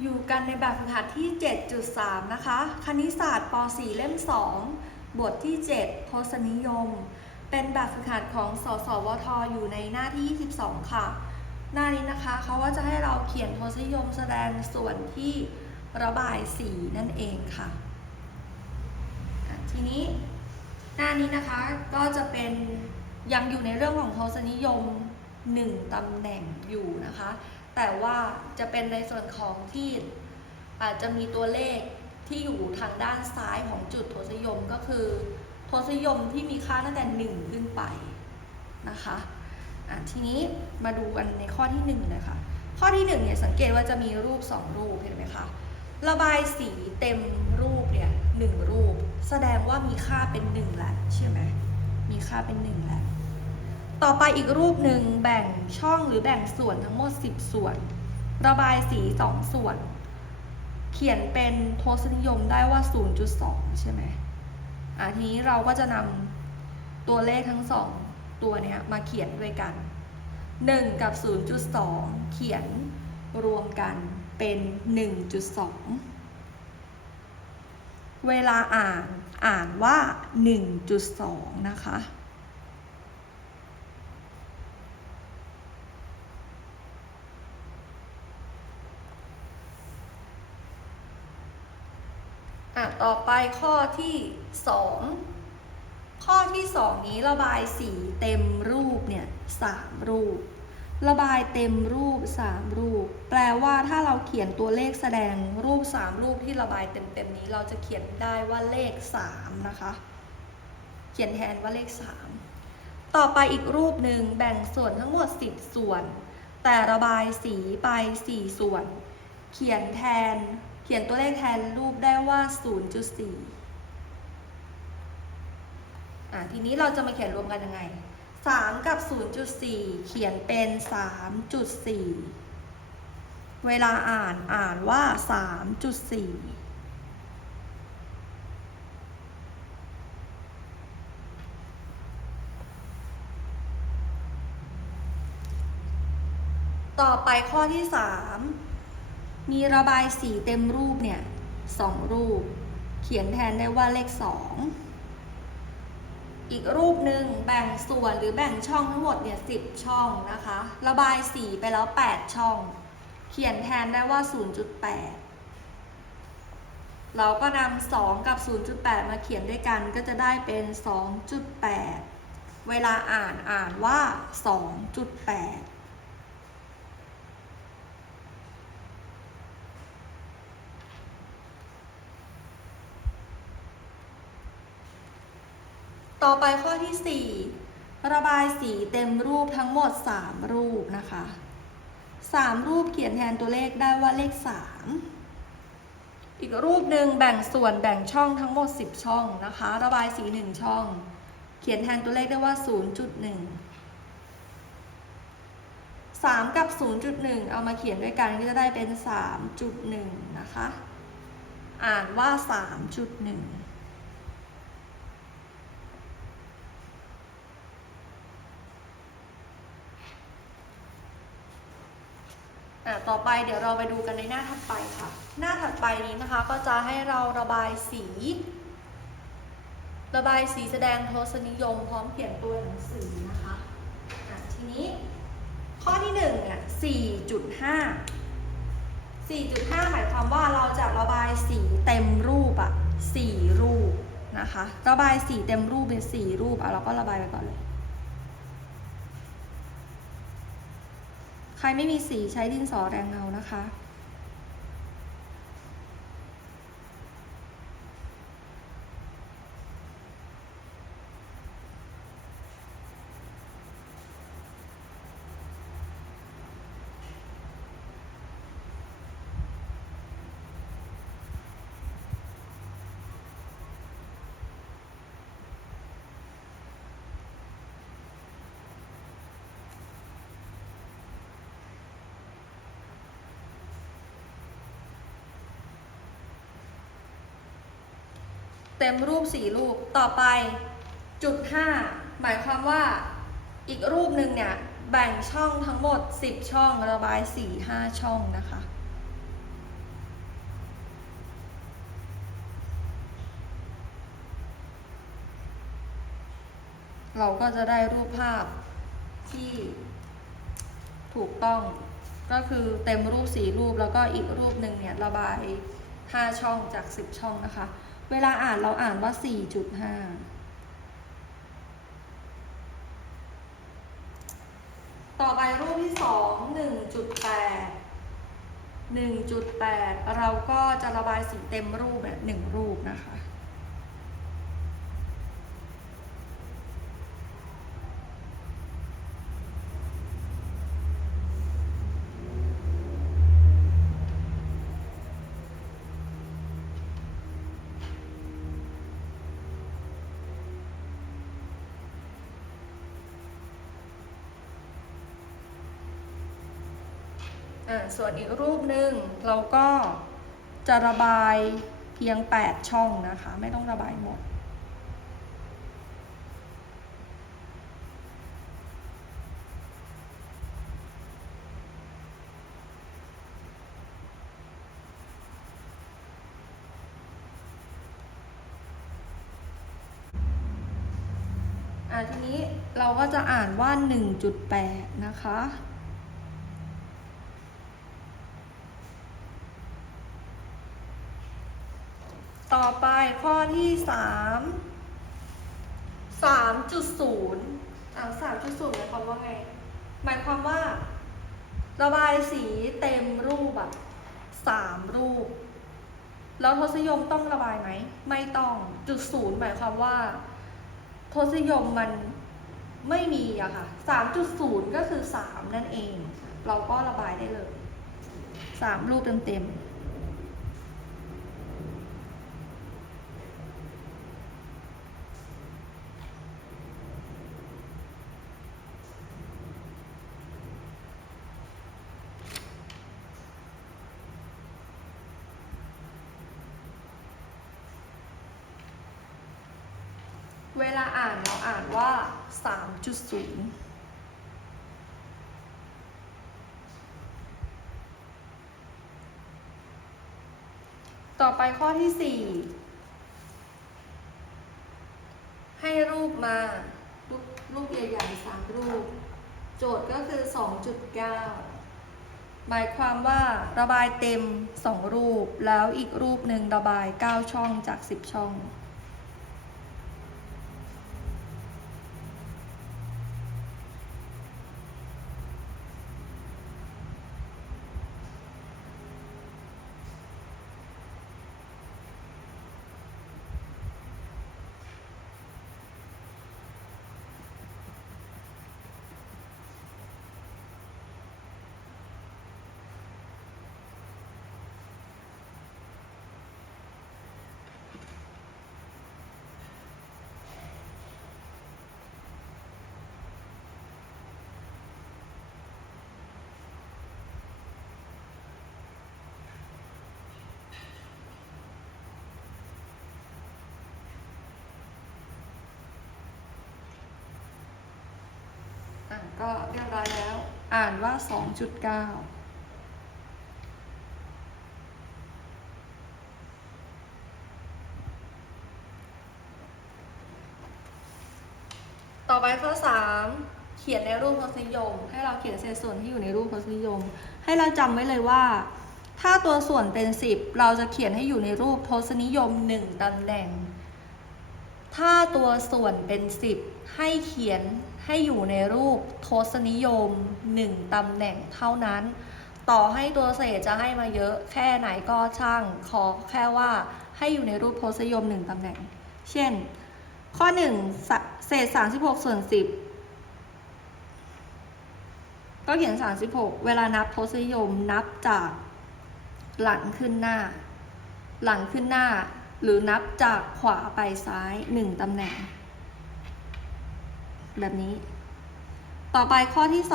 อยู่กันในแบบฝึกหัดที่ 7.3 นะคะ คณิตศาสตร์ป .4 เล่ม 2 บทที่7ทศนิยม เป็นแบบฝึกหัดของสสวทอยู่ในหน้าที่ 22 ค่ะ หน้านี้นะคะเขาว่าจะให้เราเขียนทศนิยมแสดงส่วนที่ระบายสีนั่นเองค่ะอะ ทีนี้หน้านี้นะคะก็จะเป็นยังอยู่ในเรื่องของทศนิยม 1ตำแหน่งอยู่นะคะ แต่ว่าจะเป็นในส่วนของที่อาจจะมีตัวเลขที่อยู่ทางด้านซ้ายของจุดทศนิยมก็คือทศนิยมที่มีค่าตั้งแต่ 1 ขึ้นไปนะคะะทีนี้มาดูกันในข้อที่1เลยค่ะข้อที่1เนี่ยสังเกตว่าจะมีรูป 2 รูปเห็นไหมคะระบายสีเต็มรูปเนี่ยหนึ่งรูป แสดงว่ามีค่าเป็น1แล้วใช่ไหมมีค่าเป็น1แล้ว ต่อไปอีกรูปหนึ่งแบ่งช่องหรือแบ่งส่วนทั้งหมด 10 ส่วน ระบายสี 2 ส่วน เขียนเป็นทศนิยมได้ว่า 0.2 ใช่ไหมอะทีนี้เราก็จะนำตัวเลขทั้งสองตัวเนี้ยมาเขียนด้วยกัน 1 กับ 0.2 เขียนรวมกันเป็น 1.2 เวลาอ่านอ่านว่า 1.2 นะคะอะ ต่อไป ข้อที่ 2 ข้อที่ 2 นี้ระบายสีเต็มรูปเนี่ย3รูป ระบายเต็มรูป 3 รูป แปลว่าถ้าเราเขียนตัวเลขแสดงรูป 3 รูปที่ระบายเต็มๆนี้ เราจะเขียนได้ว่าเลข 3 นะคะ เขียนแทนว่าเลข 3 ต่อไปอีกรูปหนึ่งแบ่งส่วนทั้งหมด 10 ส่วน แต่ระบายสีไป 4 ส่วน เขียนแทน ขียนตัวเลขแทนรูปได้ว่า 0.4อะทีนี้เราจะมาเขียนรวมกันยังไง 3 กับ 0.4 เขียนเป็น 3.4 เวลาอ่านอ่านว่า 3.4ต่อไปข้อที่ 3 มีระบายสีเต็มรูปเนี่ยสองรูป เขียนแทนได้ว่าเลข2อีกรูปหนึ่งแบ่งส่วนหรือแบ่งช่องทั้งหมดเนี่ย10ช่องนะคะ ระบายสีไปแล้ว 8 ช่อง เขียนแทนได้ว่า 0.8 เราก็นำ2กับ 0.8 มาเขียนด้วยกันก็จะได้เป็น 2.8 เวลาอ่านอ่านว่า 2.8 ต่อไปข้อที่ 4 ระบายสีเต็มรูปทั้งหมด 3 รูปนะคะ 3 รูปเขียนแทนตัวเลขได้ว่าเลข 3 อีกรูปหนึ่งแบ่งส่วนแบ่งช่องทั้งหมด 10 ช่องนะคะ ระบายสี 1 ช่อง เขียนแทนตัวเลขได้ว่า 0.1 3 กับ 0.1 เอามาเขียนด้วยกันก็จะได้เป็น 3.1 นะคะ อ่านว่า 3.1 อะต่อไปเดี๋ยวเราไปดูกันในหน้าถัดไปค่ะ หน้าถัดไปนี้นะคะก็จะให้เราระบายสี ระบายสีแสดงทศนิยม พร้อมเขียนตัวหนังสือนะคะอะทีนี้ข้อที่หนึ่งเนี่ย4.5 4.5 หมายความว่าเราจะระบายสีเต็มรูปอะ4รูปนะคะ ระบายสีเต็มรูปเป็น4รูปอะเราก็ระบายไปก่อนเลย ใครไม่มีสีใช้ดินสอแรงเงานะคะ เต็มรูปสี่รูปต่อไปจุดห้าหมายความว่าอีกรูปหนึ่งเนี่ย แบ่งช่องทั้งหมด 10 ช่องระบาย 4 5 ช่องนะคะ เราก็จะได้รูปภาพที่ถูกต้องก็คือเต็มรูป 4 รูปแล้วก็อีกรูปหนึ่งเนี่ย ระบาย 5 ช่องจาก 10 ช่องนะคะ เวลาอ่านเราอ่านว่า 4.5 ต่อไปรูปที่ 2 1.8 1.8 เราก็จะระบายสีเต็มรูปแบบหนึ่งรูปนะคะ อ่าส่วนอีกรูปหนึ่งเราก็จะระบายเพียง 8 ช่องนะคะ ไม่ต้องระบายหมดทีนี้เราก็จะอ่านว่า 1.8 นะคะ ต่อไปข้อ ที่สามสามจุดศูนย์อ่าสามจุดศูนย์หมายความว่าไง หมายความว่า ระบายสีเต็มรูปอะสามรูป แล้วทศนิยมต้องระบายไหม ไม่ต้องจุดศูนย์หมายความว่าทศนิยมมันไม่มีอะค่ะสามจุดศูนย์ก็คือสามนั่นเอง เราก็ระบายได้เลยสามรูปเต็มๆ เวลาอ่านเราอ่านว่า 3.0ต่อไปข้อที่ 4 ให้รูปมารูปรูปใหญ่ๆสามรูป โจทย์ก็คือ 2.9 หมายความว่าระบายเต็ม 2 รูป แล้วอีกรูปหนึ่งระบาย 9 ช่องจาก 10 ช่อง ก็เรียบร้อยแล้ว อ่านว่า 2.9ต่อไปข้อ3เขียนในรูปทศนิยม ให้เราเขียนเศษส่วนที่อยู่ในรูปทศนิยม ให้เราจำไว้เลยว่า ถ้าตัวส่วนเป็น 10 เราจะเขียนให้อยู่ในรูปทศนิยม 1ตำแหน่ง ถ้าตัวส่วนเป็น 10 ให้เขียน ให้อยู่ในรูปทศนิยม 1ตำแหน่งเท่านั้น ต่อให้ตัวเศษจะให้มาเยอะแค่ไหนก็ช่าง ขอแค่ว่าให้อยู่ในรูปทศนิยม 1ตำแหน่ง เช่น ข้อ 1 เศษ 36 ส่วน 10 ก็เขียน 36 เวลานับทศนิยมนับจากหลังขึ้นหน้า หลังขึ้นหน้า หรือนับจากขวาไปซ้าย 1ตำแหน่ง แบบนี้ ต่อไปข้อที่2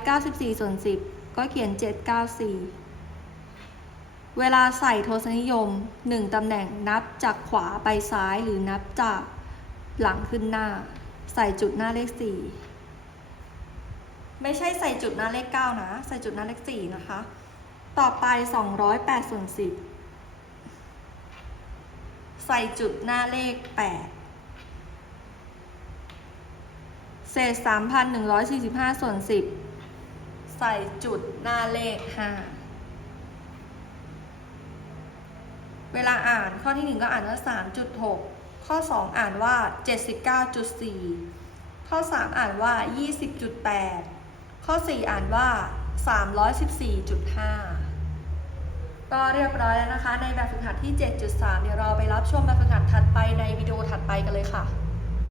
794ส่วน10ก็เขียน794เวลาใส่ทศนิยม1ตำแหน่งนับจากขวาไปซ้ายหรือนับจากหลังขึ้นหน้า ใส่จุดหน้าเลข4ไม่ใช่ใส่จุดหน้าเลข9นะ ใส่จุดหน้าเลข4นะคะ ต่อไป208ส่วน10ใส่จุดหน้าเลข8 เศษ 3,145 ส่วน 10 ใส่จุดหน้าเลข 5 เวลาอ่านข้อที่ 1 ก็อ่านว่า 3.6 ข้อ 2 อ่านว่า 79.4 ข้อ 3 อ่านว่า 20.8 ข้อ 4 อ่านว่า 314.5 ก็เรียบร้อยแล้วนะคะ ในแบบฝึกหัดที่ 7.3 เดี๋ยวเราไปรับชมแบบฝึกหัดถัดไปในวิดีโอถัดไปกันเลยค่ะ